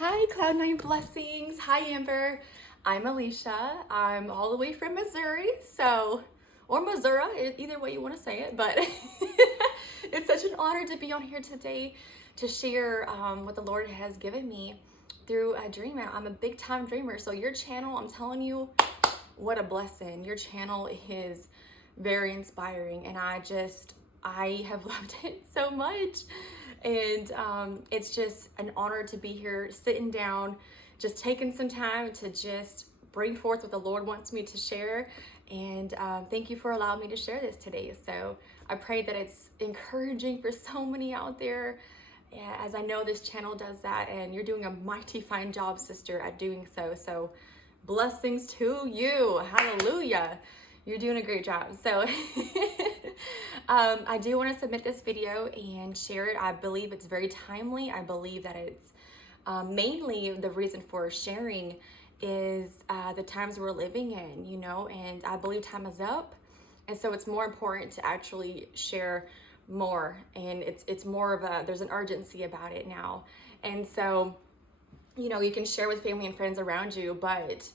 Hi, Cloud9 blessings. Hi, Amber. I'm Alicia. I'm all the way from Missouri, or Missouri, either way you want to say it, but it's such an honor to be on here today to share what the Lord has given me through a dream. I'm a big time dreamer, so your channel, I'm telling you, what a blessing. Your channel is very inspiring, and I have loved it so much. And it's just an honor to be here, sitting down, just taking some time to just bring forth what the Lord wants me to share. And thank you for allowing me to share this today. So I pray that it's encouraging for so many out there, as I know this channel does that, and you're doing a mighty fine job, sister, at doing so. So blessings to you. Hallelujah. You're doing a great job. So I do want to submit this video and share it. I believe it's very timely. I believe that it's mainly the reason for sharing is the times we're living in, and I believe time is up. And so it's more important to actually share more. And it's more of there's an urgency about it now. And so, you can share with family and friends around you, but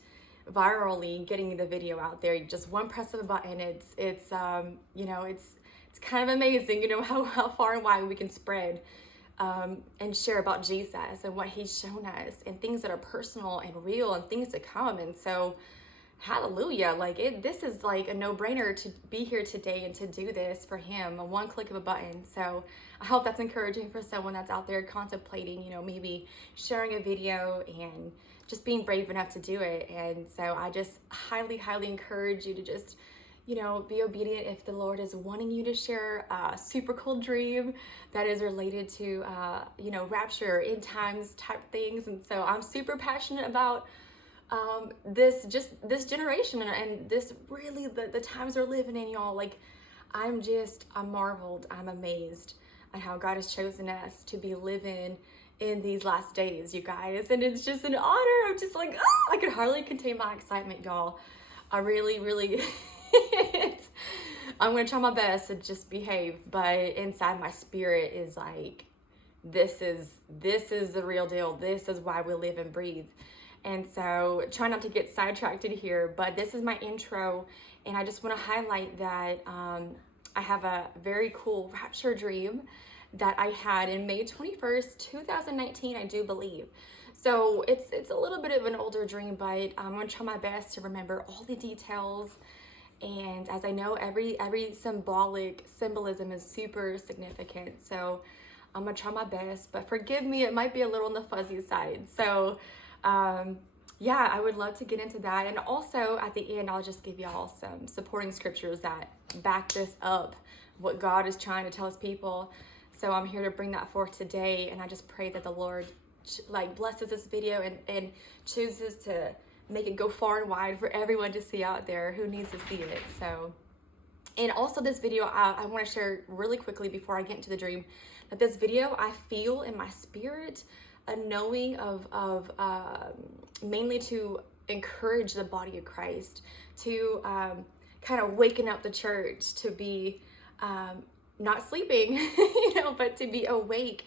virally getting the video out there, just one press of a button, it's kind of amazing, how far and wide we can spread and share about Jesus and what he's shown us and things that are personal and real and things to come. And so hallelujah, this is like a no-brainer to be here today and to do this for him, a one click of a button. So I hope that's encouraging for someone that's out there contemplating, maybe sharing a video and just being brave enough to do it. And so I just highly encourage you to just be obedient if the Lord is wanting you to share a super cool dream that is related to rapture, end times type things. And so I'm super passionate about this generation and this really the times we're living in, y'all. I'm marveled, I'm amazed at how God has chosen us to be living in these last days, you guys. And it's just an honor. I'm just like, I can hardly contain my excitement, y'all. I really I'm gonna try my best to just behave, but inside my spirit is like, this is the real deal. This is why we live and breathe. And so try not to get sidetracked here, but this is my intro. And I just want to highlight that I have a very cool rapture dream that I had in May 21st, 2019, I do believe. So it's a little bit of an older dream, but I'm going to try my best to remember all the details. And as I know, every symbolism is super significant. So I'm going to try my best, but forgive me, it might be a little on the fuzzy side. So I would love to get into that. And also at the end, I'll just give y'all some supporting scriptures that back this up, what God is trying to tell his people. So I'm here to bring that forth today. And I just pray that the Lord blesses this video and chooses to make it go far and wide for everyone to see out there who needs to see it. So, and also this video, I want to share really quickly before I get into the dream, that this video, I feel in my spirit a knowing of mainly to encourage the body of Christ, to kind of waken up the church to be not sleeping, but to be awake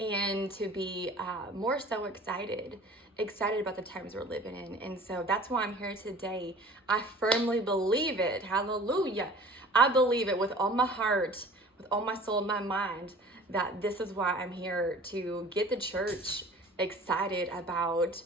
and to be more so excited about the times we're living in. And so that's why I'm here today. I firmly believe it. Hallelujah. I believe it with all my heart, with all my soul and my mind, that this is why I'm here, to get the church excited about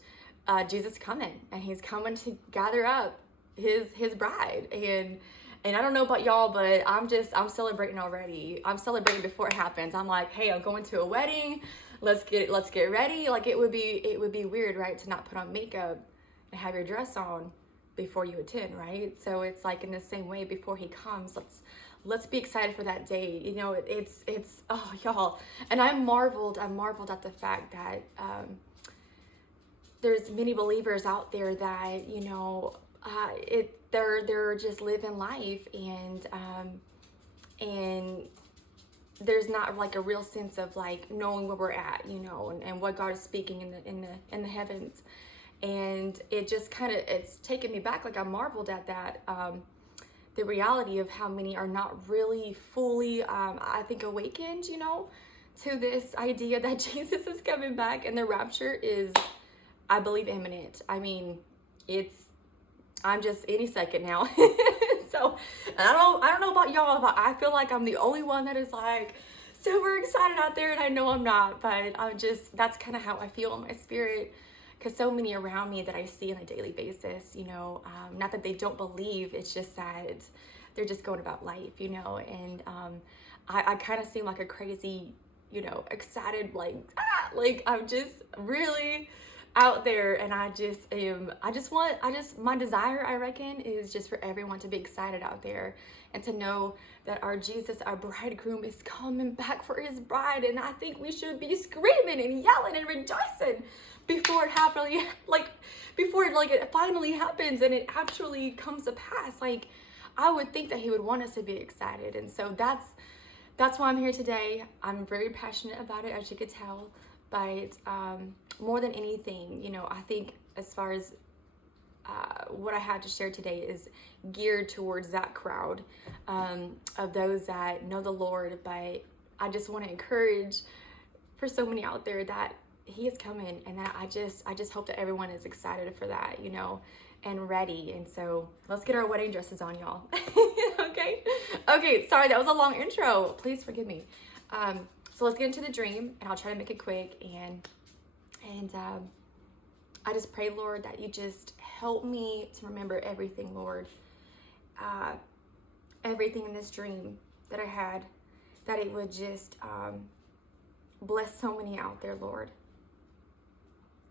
Jesus coming, and he's coming to gather up his bride. And I don't know about y'all, but I'm celebrating already. I'm celebrating before it happens. I'm like, hey, I'm going to a wedding. Let's get ready. It would be weird, right, to not put on makeup and have your dress on before you attend, right? So it's like in the same way, before he comes, let's be excited for that day. It's oh, y'all. And I'm marveled at the fact that there's many believers out there that, they're just living life, and there's not a real sense of knowing where we're at, and what God is speaking in the heavens. And it just it's taken me back. I marveled at that, the reality of how many are not really fully, I think, awakened, to this idea that Jesus is coming back and the rapture is, I believe, imminent. I mean, I'm just any second now. So, and I don't know about y'all, but I feel like I'm the only one that is like super excited out there, and I know I'm not, but that's kind of how I feel in my spirit, because so many around me that I see on a daily basis, not that they don't believe, it's just that they're just going about life, and I kind of seem like a crazy, excited, like I'm just really out there, and my desire, I reckon, is just for everyone to be excited out there and to know that our Jesus, our bridegroom, is coming back for his bride. And I think we should be screaming and yelling and rejoicing before it finally happens and it actually comes to pass. Like, I would think that he would want us to be excited. And so that's why I'm here today. I'm very passionate about it, as you could tell. But more than anything, I think as far as what I had to share today is geared towards that crowd of those that know the Lord. But I just want to encourage for so many out there that he is coming, and that I just hope that everyone is excited for that, and ready. And so let's get our wedding dresses on, y'all. Okay, sorry, that was a long intro. Please forgive me. So let's get into the dream, and I'll try to make it quick. And I just pray, Lord, that you just help me to remember everything, Lord. Everything in this dream that I had, that it would just bless so many out there, Lord.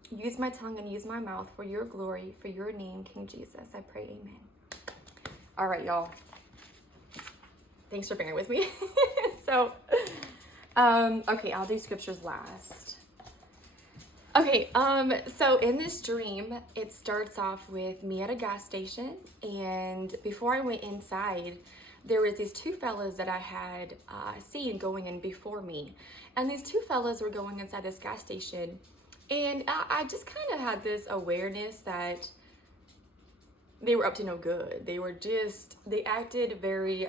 Use my tongue and use my mouth for your glory, for your name, King Jesus. I pray, amen. All right, y'all. Thanks for bearing with me. Okay, I'll do scriptures last. Okay, so in this dream, it starts off with me at a gas station, and before I went inside, there was these two fellas that I had seen going in before me, and these two fellas were going inside this gas station, and I just kind of had this awareness that they were up to no good. They acted very,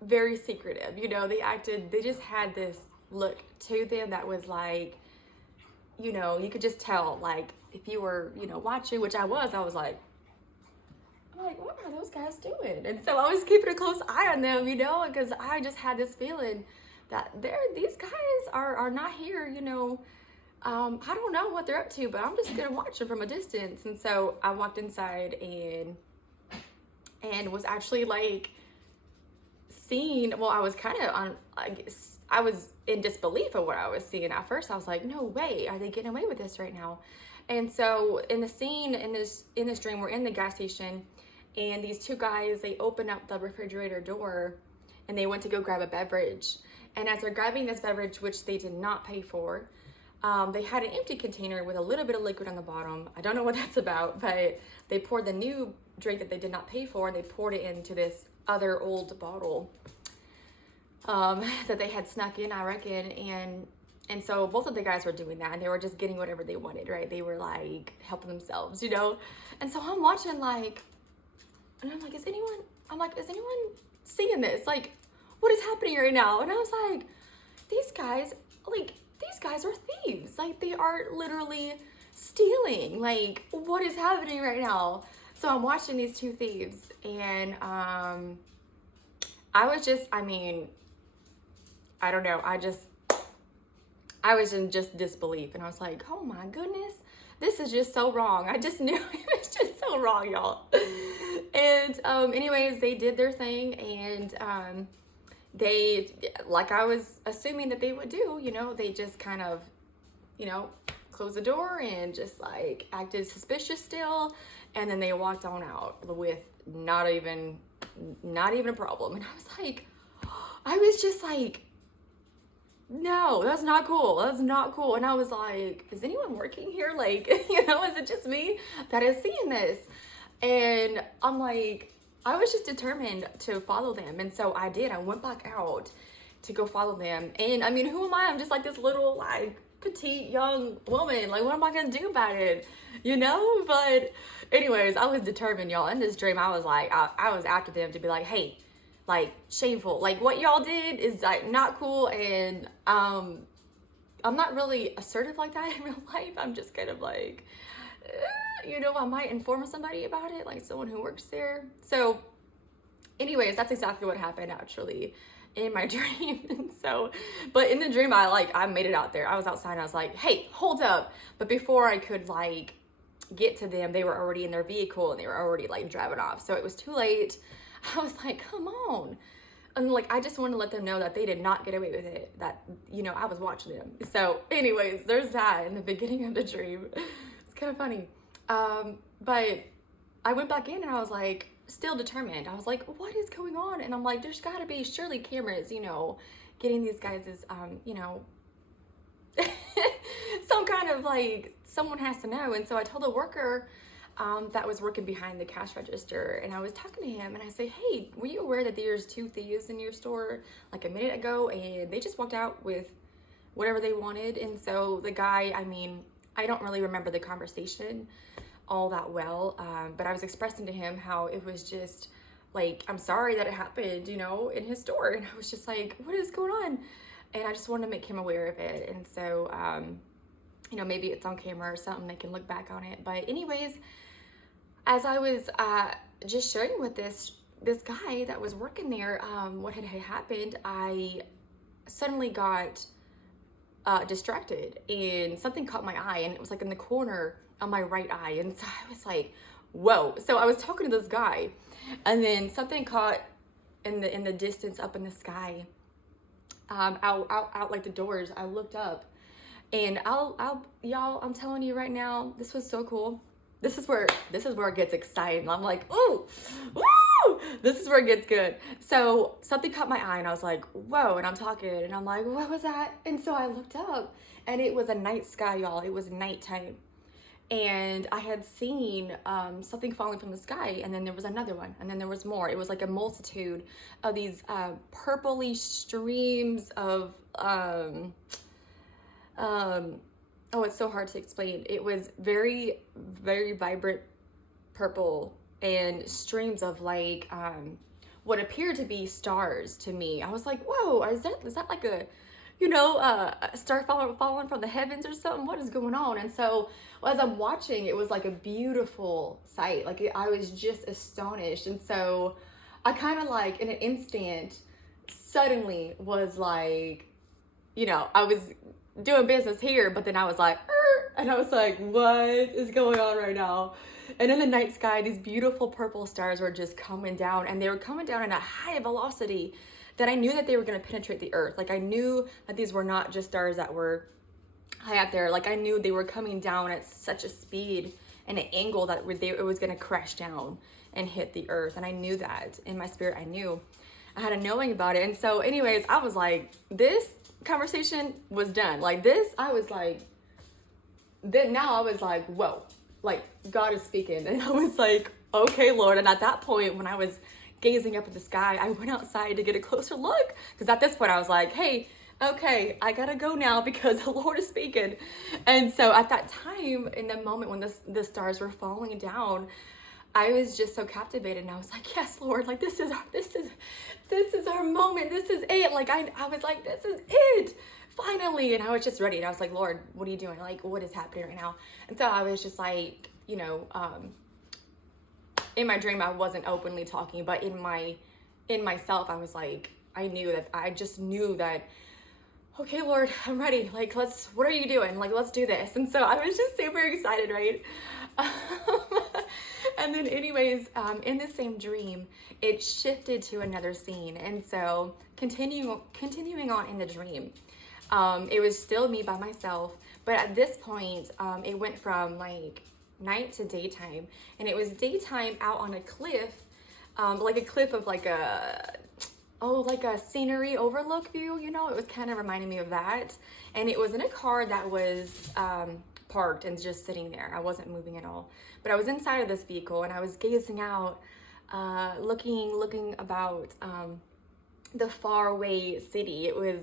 very secretive, they just had this look to them that was like, you could just tell, like, if you were, watching, which I was like, what are those guys doing? And so I was keeping a close eye on them, because I just had this feeling that these guys are not here, I don't know what they're up to, but I'm just gonna watch them from a distance. And so I walked inside and was actually like seeing, well, I was kind of I was in disbelief of what I was seeing at first. I was like, no way, are they getting away with this right now? And so in the scene in this dream, we're in the gas station, and these two guys, they open up the refrigerator door and they went to go grab a beverage. And as they're grabbing this beverage, which they did not pay for, they had an empty container with a little bit of liquid on the bottom. I don't know what that's about, but they poured the new drink that they did not pay for, and they poured it into this other old bottle that they had snuck in, I reckon. And so both of the guys were doing that, and they were just getting whatever they wanted, right? They were like helping themselves, And so I'm watching, like, and I'm like, is anyone seeing this? Like, what is happening right now? And I was like, these guys are thieves. Like, they are literally stealing. Like, what is happening right now? So I'm watching these two thieves, and I don't know. I was in just disbelief, and I was like, oh my goodness, this is just so wrong. I just knew it was just so wrong, y'all. And anyways, they did their thing, and they, like I was assuming that they would do, they just kind of, closed the door and just like acted suspicious still. And then they walked on out with not even a problem. And I was just like, no, that's not cool. That's not cool. And I was like, is anyone working here? Like, is it just me that is seeing this? And I'm like, I was just determined to follow them. And so I did. I went back out to go follow them. And I mean, who am I? I'm just like this little, like, petite young woman. Like, what am I going to do about it? But anyways, I was determined, y'all. In this dream, I was like, I was after them to be like, hey, like shameful. Like what y'all did is like not cool, and I'm not really assertive like that in real life. I'm just kind of like, I might inform somebody about it, like someone who works there. So anyways, that's exactly what happened actually in my dream. And so, but in the dream, I made it out there. I was outside and I was like, hey, hold up. But before I could like get to them, they were already in their vehicle and they were already like driving off. So it was too late. I was like, come on. And like, I just wanted to let them know that they did not get away with it, that, I was watching them. So anyways, there's that in the beginning of the dream. It's kind of funny. But I went back in and I was like, still determined. I was like, what is going on? And I'm like, there's gotta be surely cameras, getting these guys is, some kind of like, someone has to know. And so I told a worker that was working behind the cash register, and I was talking to him and I say, hey, were you aware that there's 2 thieves in your store like a minute ago, and they just walked out with whatever they wanted? And so the guy, I don't really remember the conversation all that well, but I was expressing to him how it was just like, I'm sorry that it happened, in his store. And I was just like, what is going on? And I just wanted to make him aware of it. And so, maybe it's on camera or something, they can look back on it. But anyways, as I was just sharing with this guy that was working there what had happened, I suddenly got distracted and something caught my eye, and it was like in the corner of my right eye. And so I was like, whoa. So I was talking to this guy, and then something caught in the distance up in the sky, out like the doors. I looked up, and y'all, I'm telling you right now, this was so cool. This is where it gets exciting. I'm like, ooh, woo! This is where it gets good. So something caught my eye and I was like, whoa, and I'm talking and I'm like, what was that? And so I looked up and it was a night sky, y'all. It was nighttime. And I had seen something falling from the sky, and then there was another one, and then there was more. It was like a multitude of these purpley streams of oh, it's so hard to explain. It was very, very vibrant purple and streams of like what appeared to be stars to me. I was like, whoa, is that like a star falling from the heavens or something? What is going on? And so as I'm watching, it was like a beautiful sight. Like I was just astonished. And so I kind of like in an instant suddenly was like, I was doing business here, but then I was like, and I was like, what is going on right now? And in the night sky, these beautiful purple stars were just coming down, and they were coming down at a high velocity that I knew that they were going to penetrate the earth. Like I knew that these were not just stars that were high up there. Like I knew they were coming down at such a speed and an angle that it was going to crash down and hit the earth. And I knew that in my spirit. I had a knowing about it. And so anyways, I was like, this conversation was done. Like this, I was like, then now I was like, whoa, like God is speaking. And I was like, okay, Lord. And at that point, when I was gazing up at the sky, I went outside to get a closer look, because at this point I was like, hey, okay, I gotta go now because the Lord is speaking. And so at that time, in the moment when the stars were falling down, I was just so captivated, and I was like, yes, Lord, like this is our moment. This is it. Like I was like, this is it. Finally. And I was just ready. And I was like, Lord, what are you doing? Like, what is happening right now? And so I was just like, in my dream, I wasn't openly talking, but in myself, I was like, I just knew that, okay, Lord, I'm ready. Like, what are you doing? Like, let's do this. And so I was just super excited, right? And then anyways, in the same dream, it shifted to another scene. And so continuing on in the dream, it was still me by myself. But at this point, it went from like night to daytime, and it was daytime out on a cliff, like a cliff of like a scenery overlook view, it was kind of reminding me of that. And it was in a car that was parked and just sitting there. I wasn't moving at all, but I was inside of this vehicle and I was gazing out, looking about the faraway city. It was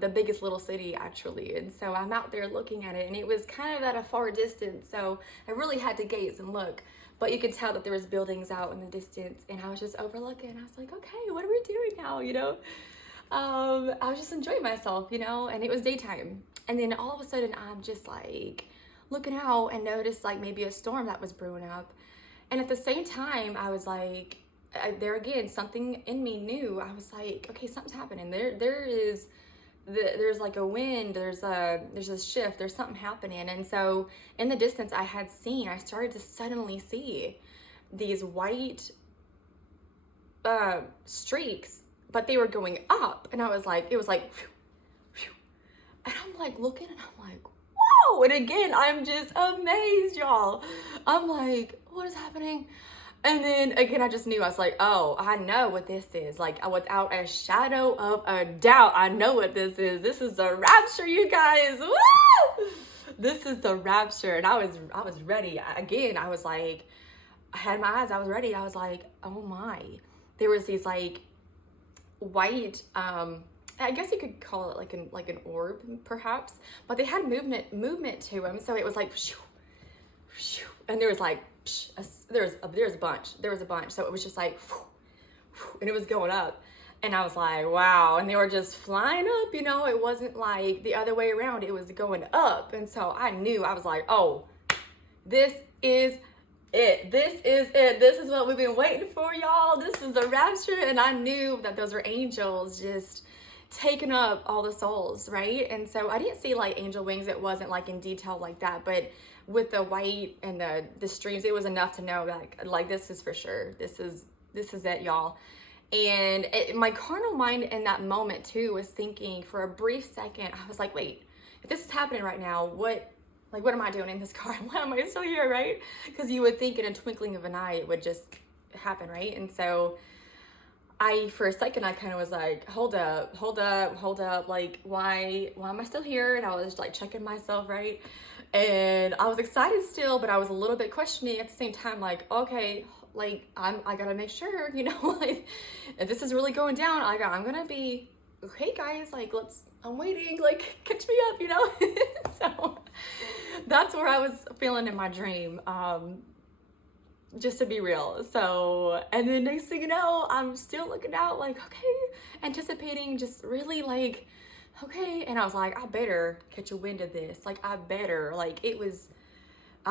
the biggest little city actually. And so I'm out there looking at it, and it was kind of at a far distance, so I really had to gaze and look. But you could tell that there was buildings out in the distance, and I was just overlooking. I was like, okay, what are we doing now, I was just enjoying myself, and it was daytime. And then all of a sudden I'm just like looking out and noticed like maybe a storm that was brewing up. And at the same time, I was like, there again, something in me knew. I was like, okay, something's happening. There's like a wind, there's a shift, there's something happening. And so in the distance I started to suddenly see these white streaks, but they were going up. And it was like, phew, phew. And I'm like looking, and I'm like, whoa. And again, I'm just amazed, y'all. I'm like, what is happening? And then again, I just knew. I was like, oh, I know what this is. Like, without a shadow of a doubt, I know what this is. This is the rapture, you guys. Woo! This is the rapture. And I was ready. Again, I was like, I had my eyes, I was ready. I was like, oh my. There was these like white, I guess you could call it like an orb, perhaps. But they had movement to them. So it was like, shoo, shoo, and there was like, there was a bunch. So it was just like, and it was going up. And I was like, wow. And they were just flying up, it wasn't like the other way around. It was going up. And so I knew, I was like, oh, this is it. This is it. This is what we've been waiting for, y'all. This is the rapture. And I knew that those were angels just taking up all the souls, right? And so I didn't see like angel wings. It wasn't like in detail like that, but with the white and the streams, it was enough to know that like this is for sure. This is it, y'all. And my carnal mind in that moment too was thinking for a brief second, I was like, wait, if this is happening right now, what am I doing in this car? Why am I still here, right? Because you would think in a twinkling of an eye it would just happen, right? And so for a second, I kind of was like, hold up, like, why am I still here? And I was like checking myself, right? And I was excited still, but I was a little bit questioning at the same time, like, okay, like, I gotta make sure, like, if this is really going down, I'm gonna be, okay, guys, like, I'm waiting, like, catch me up, So that's where I was feeling in my dream, just to be real. So, and then next thing you know, I'm still looking out, like, okay, anticipating, just really like, okay. And I was like, I better catch a wind of this. Like, I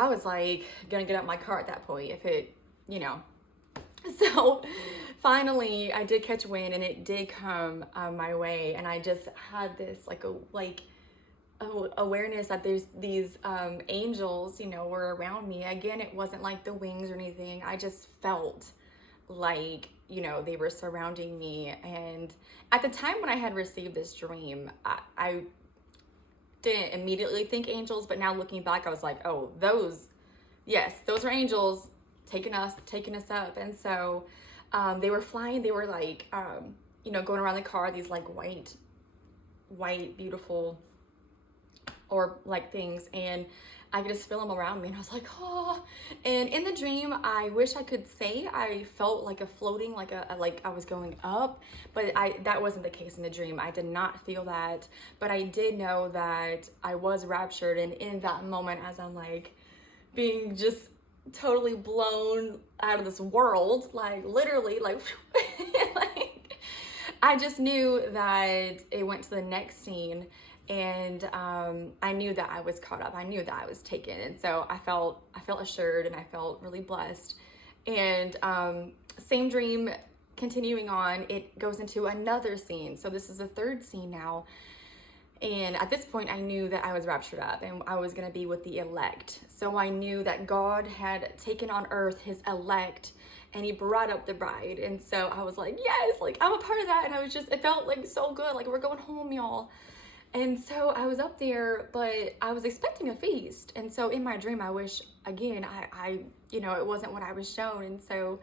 was like gonna get out my car at that point if it, So finally I did catch wind, and it did come my way. And I just had this awareness that there's these angels, were around me. Again, it wasn't like the wings or anything. I just felt like, they were surrounding me. And at the time when I had received this dream, I didn't immediately think angels, but now looking back, I was like, oh, those are angels taking us up. And so they were flying. They were like, going around the car, these like white, beautiful orb like things, and I could just feel them around me, and I was like, oh. And in the dream, I wish I could say I felt like a floating, like I was going up, but that wasn't the case in the dream. I did not feel that, but I did know that I was raptured. And in that moment, as I'm like being just totally blown out of this world, like literally, like, like I just knew that it went to the next scene. And I knew that I was caught up. I knew that I was taken. And so I felt assured, and I felt really blessed. And same dream, continuing on, it goes into another scene. So this is the third scene now. And at this point, I knew that I was raptured up, and I was going to be with the elect. So I knew that God had taken on earth his elect, and he brought up the bride. And so I was like, yes, like I'm a part of that. And it felt like so good. Like, we're going home, y'all. And so I was up there, but I was expecting a feast. And so in my dream, I wish, again, I it wasn't what I was shown. And so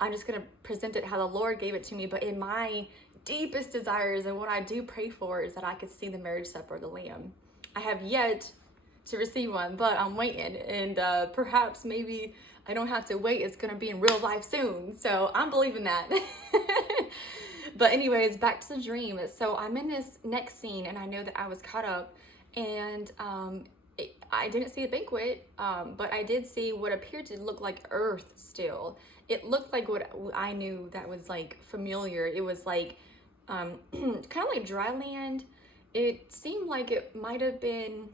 I'm just going to present it how the Lord gave it to me. But in my deepest desires, and what I do pray for, is that I could see the marriage supper of the Lamb. I have yet to receive one, but I'm waiting. And perhaps maybe I don't have to wait. It's going to be in real life soon. So I'm believing that. But anyways, back to the dream. So I'm in this next scene, and I know that I was caught up, and I didn't see a banquet, but I did see what appeared to look like earth still. It looked like what I knew that was like familiar. It was like kind of like dry land. It seemed like it might have been,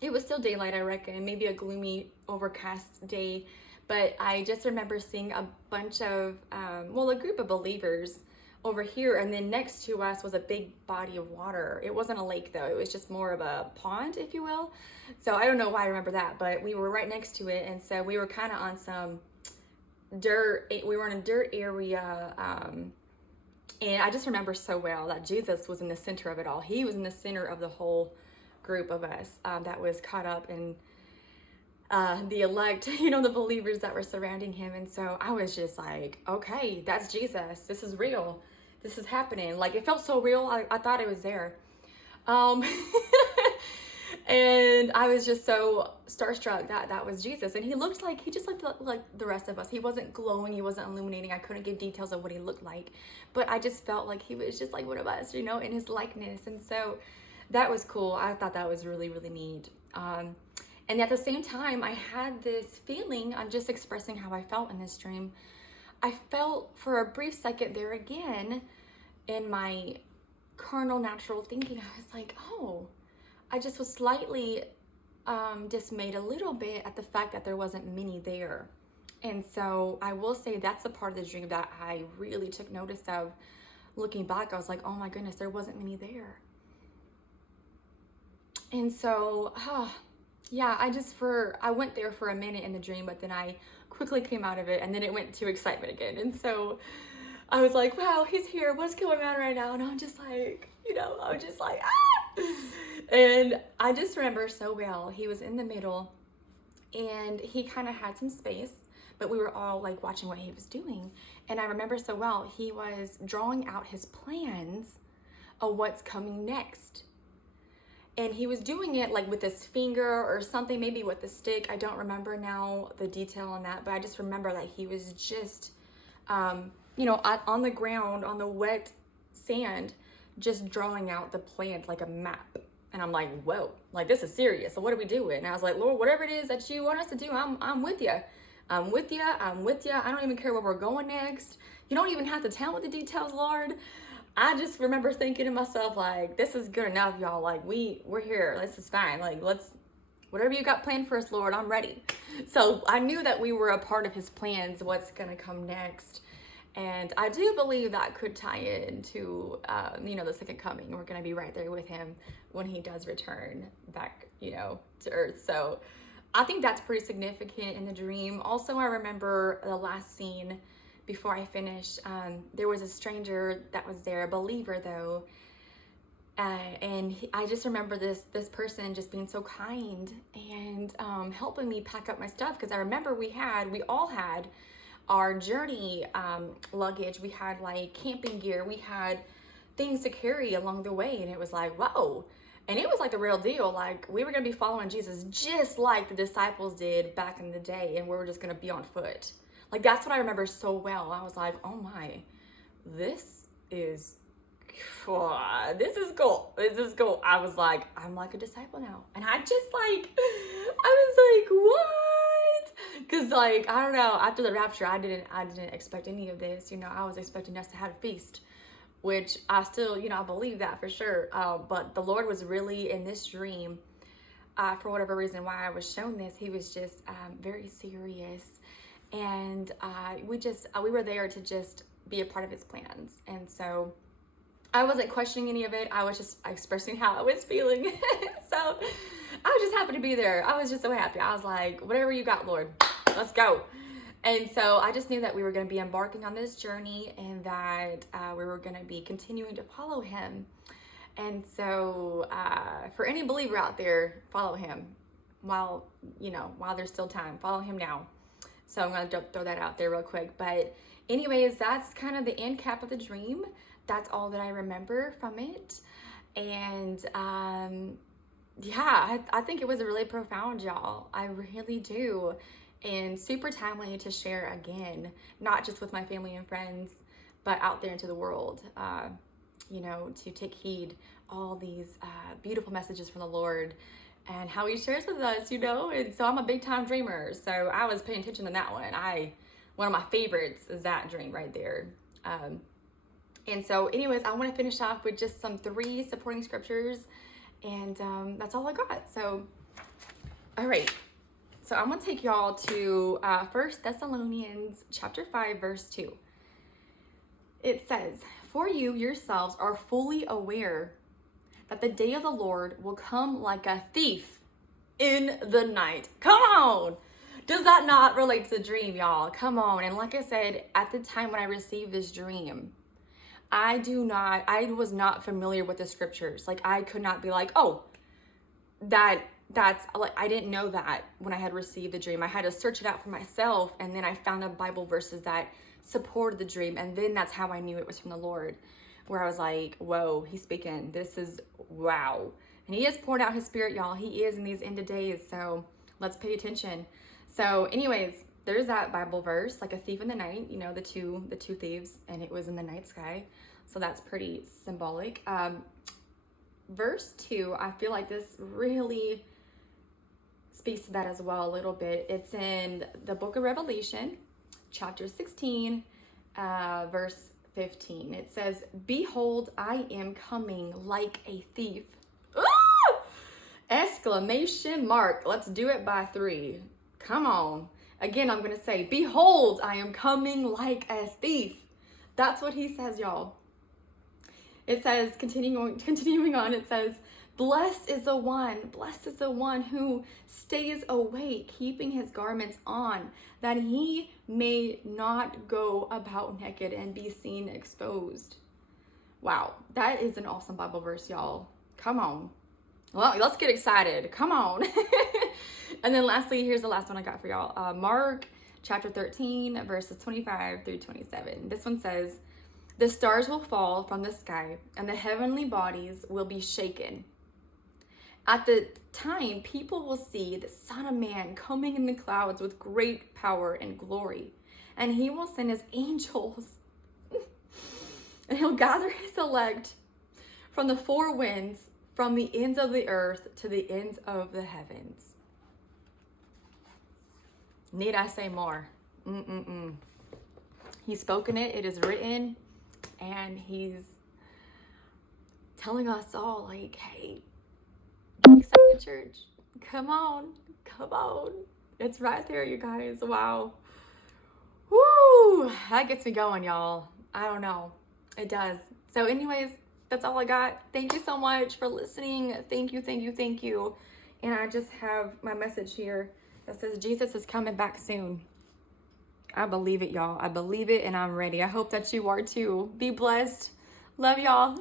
it was still daylight, I reckon, maybe a gloomy, overcast day. But I just remember seeing a bunch of, a group of believers over here, and then next to us was a big body of water. It wasn't a lake though, it was just more of a pond, if you will. So I don't know why I remember that, but we were right next to it, and so we were kind of on some dirt. We were in a dirt area, and I just remember so well that Jesus was in the center of it all. He was in the center of the whole group of us that was caught up in the elect, the believers that were surrounding him. And so I was just like, okay, that's Jesus. This is real. This is happening. Like, it felt so real. I thought it was there. And I was just so starstruck that that was Jesus. And he just looked like the rest of us. He wasn't glowing. He wasn't illuminating. I couldn't give details of what he looked like, but I just felt like he was just like one of us, in his likeness. And so that was cool. I thought that was really, really neat. And at the same time, I had this feeling, I'm just expressing how I felt in this dream. I felt for a brief second there again in my carnal, natural thinking. I was like, oh, I just was slightly dismayed a little bit at the fact that there wasn't many there. And so I will say that's the part of the dream that I really took notice of. Looking back, I was like, oh my goodness, there wasn't many there. And so, yeah, I went there for a minute in the dream, but then I quickly came out of it, and then it went to excitement again. And so I was like, wow, he's here. What's going on right now? And I'm just like, ah! And I just remember so well, he was in the middle, and he kind of had some space, but we were all like watching what he was doing. And I remember so well, he was drawing out his plans of what's coming next. And he was doing it like with his finger or something, maybe with the stick. I don't remember now the detail on that, but I just remember that he was just, on the ground, on the wet sand, just drawing out the plans like a map. And I'm like, whoa, like this is serious. So what are we doing? And I was like, Lord, whatever it is that you want us to do, I'm with you. I'm with you. I don't even care where we're going next. You don't even have to tell me the details, Lord. I just remember thinking to myself, like, this is good enough, y'all. Like, we're here. This is fine. Like, whatever you got planned for us, Lord, I'm ready. So I knew that we were a part of his plans, what's going to come next. And I do believe that could tie into, the second coming. We're going to be right there with him when he does return back, to earth. So I think that's pretty significant in the dream. Also, I remember the last scene before I finished, there was a stranger that was there, a believer though, and I just remember this person just being so kind and helping me pack up my stuff, because I remember we all had our journey luggage. We had like camping gear, we had things to carry along the way, and it was like, whoa. And it was like the real deal. Like, we were going to be following Jesus just like the disciples did back in the day, and we were just going to be on foot. Like, that's what I remember so well. I was like, oh my, this is cool. This is cool. I was like, I'm like a disciple now. And I was like, what? Because like, I don't know, after the rapture, I didn't expect any of this. I was expecting us to have a feast, which I still, I believe that for sure. But the Lord was really in this dream, for whatever reason why I was shown this, he was just very serious. And we were there to just be a part of his plans. And so I wasn't questioning any of it. I was just expressing how I was feeling. So I was just happy to be there. I was just so happy. I was like, whatever you got, Lord, let's go. And so I just knew that we were going to be embarking on this journey, and that we were going to be continuing to follow him. And so for any believer out there, follow him while there's still time. Follow him now. So I'm going to throw that out there real quick. But anyways, that's kind of the end cap of the dream. That's all that I remember from it. And I think it was really profound, y'all. I really do. And super timely to share again, not just with my family and friends, but out there into the world, to take heed all these beautiful messages from the Lord and how he shares with us, and so I'm a big time dreamer. So I was paying attention to that one. One of my favorites is that dream right there. And so anyways, I want to finish off with just some 3 supporting scriptures, and that's all I got. So, all right. So I'm going to take y'all to 1 Thessalonians chapter 5, verse 2. It says, "For you yourselves are fully aware that the day of the Lord will come like a thief in the night." Come on! Does that not relate to the dream, y'all? Come on. And like I said, at the time when I received this dream, I was not familiar with the scriptures. Like, I could not be like, oh, that's like, I didn't know that when I had received the dream. I had to search it out for myself, and then I found the Bible verses that supported the dream, and then that's how I knew it was from the Lord, where I was like, whoa, he's speaking. This is wow. And he is pouring out his spirit, y'all. He is in these end of days, so let's pay attention. So anyways, there's that Bible verse, like a thief in the night, the two thieves, and it was in the night sky. So that's pretty symbolic. Verse 2, I feel like this really speaks to that as well a little bit. It's in the book of Revelation, chapter 16, verse 15. It says, "Behold, I am coming like a thief." Ah! Exclamation mark. Let's do it by 3. Come on. Again, I'm going to say, "Behold, I am coming like a thief." That's what he says, y'all. It says, continuing on, it says, blessed is the one who stays awake, keeping his garments on, that he may not go about naked and be seen exposed." Wow, that is an awesome Bible verse, y'all. Come on. Well, let's get excited. Come on. And then lastly, here's the last one I got for y'all. Mark chapter 13, verses 25 through 27. This one says, "The stars will fall from the sky, and the heavenly bodies will be shaken. At the time, people will see the Son of Man coming in the clouds with great power and glory. And he will send his angels, and he'll gather his elect from the 4 winds, from the ends of the earth to the ends of the heavens." Need I say more? He's spoken it. It is written. And he's telling us all, like, hey, get excited, church. Come on. It's right there, you guys. Wow. Woo! That gets me going, y'all. I don't know. It does. So anyways, that's all I got. Thank you so much for listening. Thank you. And I just have my message here that says Jesus is coming back soon. I believe it, y'all. I believe it, and I'm ready. I hope that you are too. Be blessed. Love y'all.